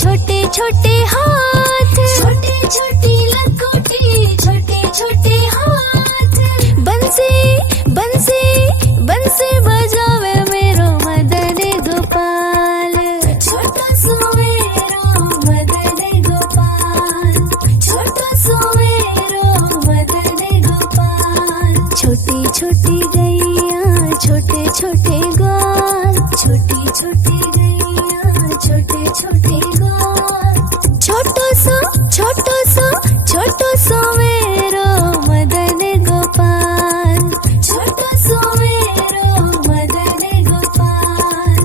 छोटे छोटे हाथ, छोटे छोटी लकोटी, छोटे छोटे हाथ। बंसी बंसी बंसी बजावे मेरो मदन गोपाल, छोटा सो मेरो मदन गोपाल, छोटा सो मेरो मदन गोपाल। छोटी छोटी गैया छोटे छोटे ग्वाल, छोटी छोटी गैया छोटे छोटे ग्वाल। छोटो सो मेरो मदन गोपाल, छोटो सो मेरो मदन गोपाल।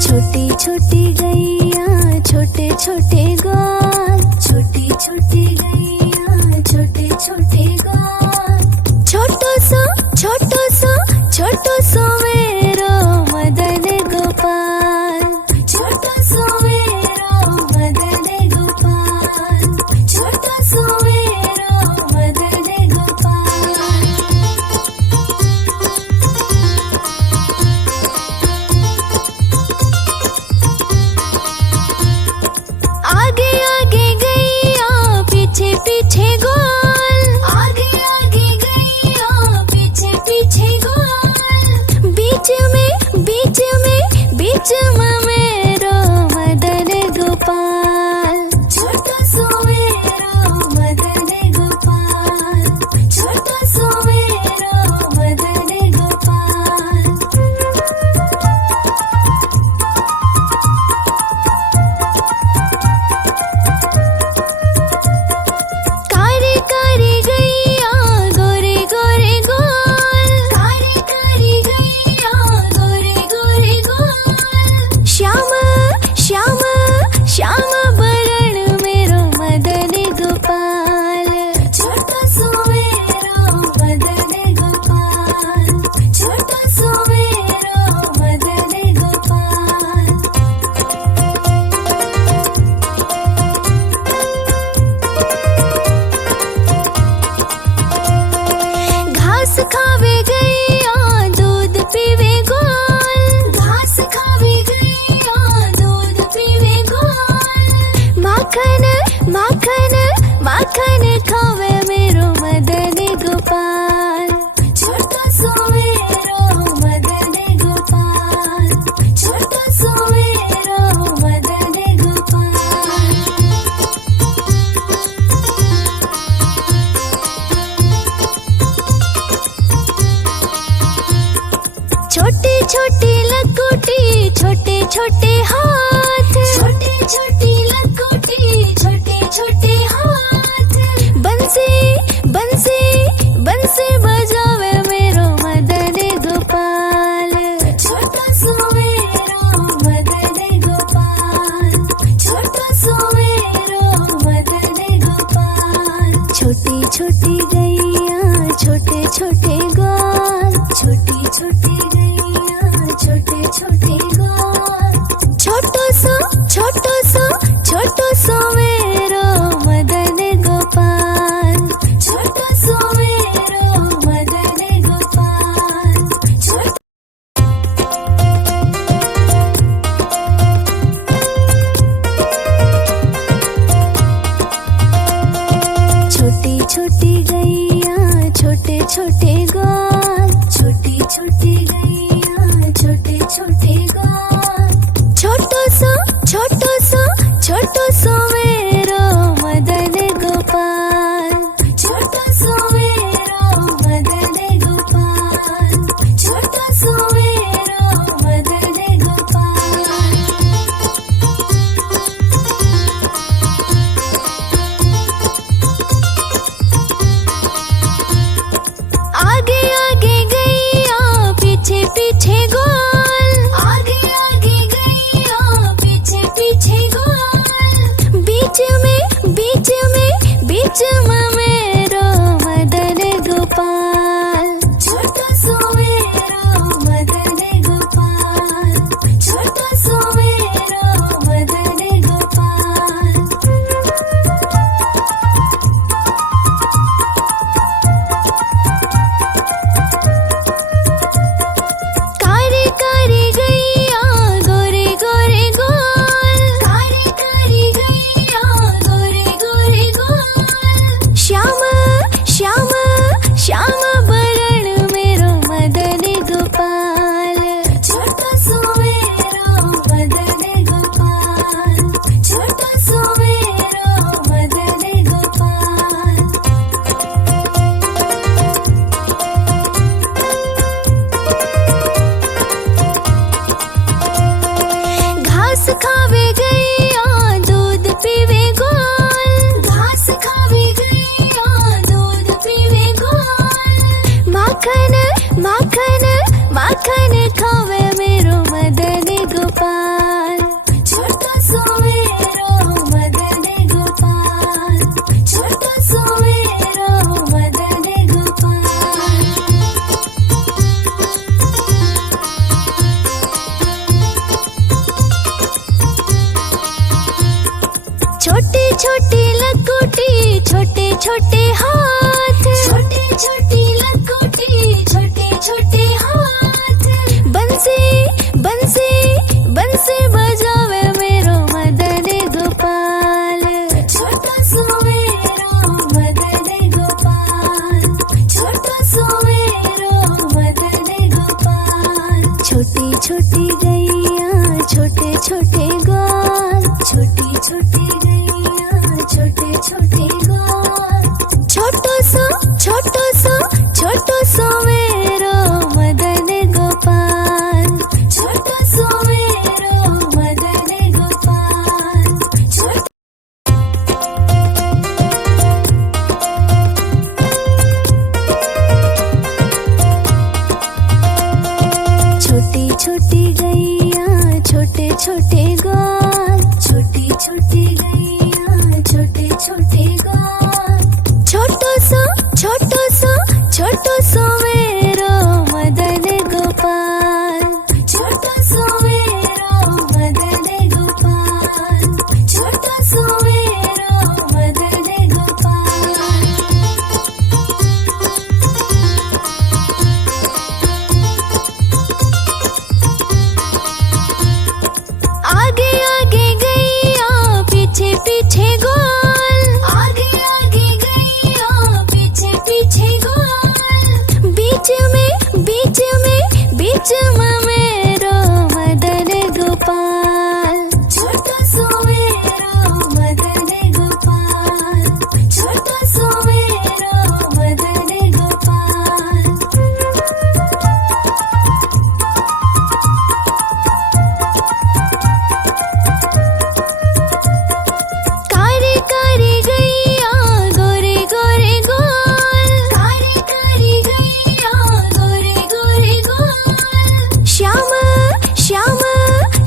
छोटी छोटी गैया छोटे छोटे ग्वाल, छोटी छोटी गैया छोटे छोटे ग्वाल। छोटो सो मेरो मदन गोपाल, छोटो सो मेरो मदन गोपाल, छोटो सो मेरो मदन गोपाल। आगे आगे गैया पीछे पीछे ग्वाल, आगे आगे गैया पीछे पीछे ग्वाल। बीच में मेरो मदन गोपाल, छोटा सो मेरो मदन गोपाल, छोटा सो मेरो मदन गोपाल। कारी कारी गैया गोरे गोरे गोल, कारी कारी गैया गोरे गोरे गोल। श्याम श्याम श्याम बरण मेरो मदन गोपाल, छोटा सो मेरो मदन गोपाल, छोटा सो मेरो मदन गोपाल। घास खावे गैया दूध पीवे गोल, घास खावे गैया दूध पीवे गोल। माखन माखन माखन खावे मेरो मदन गोपाल, छोटा सो मेरो मदन गोपाल, छोटा सो मेरो मदन गोपाल। छोटी छोटी लकोटी, छोटे छोटे हाथ, छोटे छोटी लकोटी, छोटे छोटे हाथ। बंसी बंसी बंसी बजावे मेरो मदन गोपाल, छोटा सो मेरो मदन गोपाल, छोटा सो मेरो मदन गोपाल। छोटी छोटी गैया छोटे छोटे ग्वाल, छोटी छोटी गैया छोटे छोटे ग्वाल। छोटो सो खावे गैया दूध पीवे गोल, घास खावे गैया दूध पीवे गोल। माखन माखन माखन खावे मेरो मदन गोपाल, छोटा सो मेरो मदन गोपाल, छोटा सो मेरो मदन गोपाल। छोटी छोटी लकोटी छोटे छोटे हाथ, छोटी छोटी लकोटी छोटे छोटे हाथ। बंसी बंसी बंसी बजावे मेरो मदन गोपाल, छोटा सो मेरो मदन गोपाल, छोटा सो मेरो मदन गोपाल। छोटी छोटी गैया छोटे छोटे गोल, छोटी छोटी गैया छोटे छोटे गोल। छोटो सो मेरो मदन गोपाल, छोटा सो मेरो मदन गोपाल। छोटी छोटी गैया छोटे छोटे गोल, छोटी छोटी गैया छोटे छोटे गोल। छोटो सो मेरो मदन गोपाल, छोटा सो मेरो मदन गोपाल, छोटा सो मेरो मदन गोपाल। आगे आगे गैया पीछे पीछे गोल, आगे आगे गैया पीछे पीछे गोल। बीच में मेरो मदन गोपाल, छोटा सो मेरो मदन गोपाल, छोटा सो मेरो मदन गोपाल। कारी कारी गैया गोरे गोरे गोल, कारी कारी गैया गोरे गोरे गोल। श्याम श्याम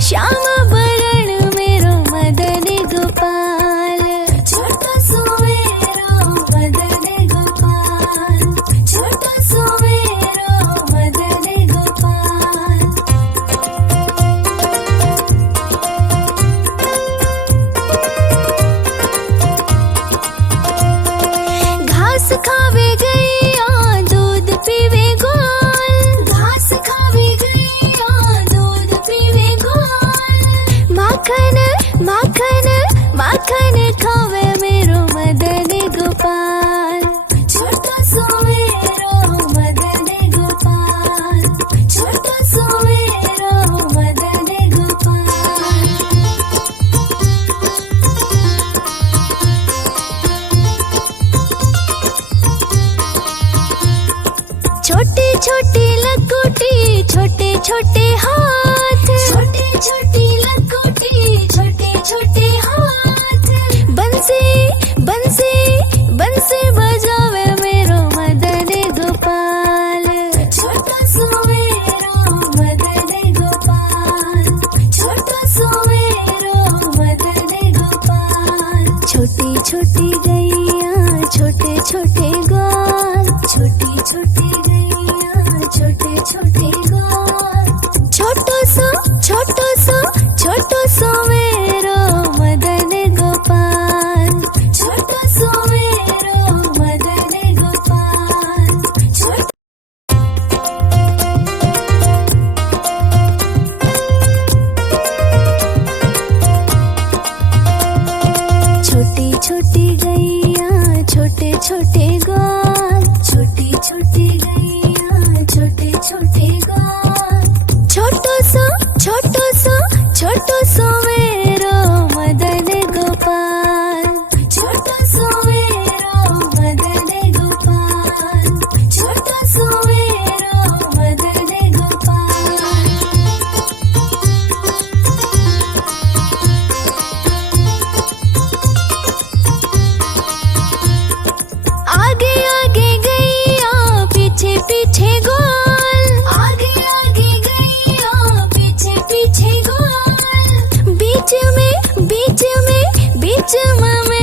श्याम बरण मेरो मदन गोपाल, छोटा सो मेरो मदन गोपाल, छोटा सो मेरो मदन गोपाल। घास खावे गैया दूध पीवे गोल, घास खावे गैया दूध पीवे गोल। माखन माखन माखन खावे मेरो मदन गोपाल, छोटा सो मेरो मदन गोपाल, छोटा सो मेरो मदन गोपाल। छोटी छोटी लकोटी छोटे छोटे हाथ, छोटी छोटी लकोटी छोटे छोटे हाथ। बंसी बंसी बंसी बजावे मेरो मदन गोपाल, छोटा सो मेरो मदन गोपाल, छोटा सो मेरो मदन गोपाल। छोटी छोटी गैया छोटे छोटे गोल, छोटी छोटी गैया छोटे छोटे गोल। छोटो सो मेरो मदन गोपाल, छोटा सो मेरो मदन गोपाल। छोटी छोटी गैया छोटे छोटे गोल, छोटी छोटी गैया छोटे छोटे गोल। छोटो सो मेरो मदन गोपाल, छोटा सो मेरो मदन गोपाल, छोटा सो मेरो मदन गोपाल। चममे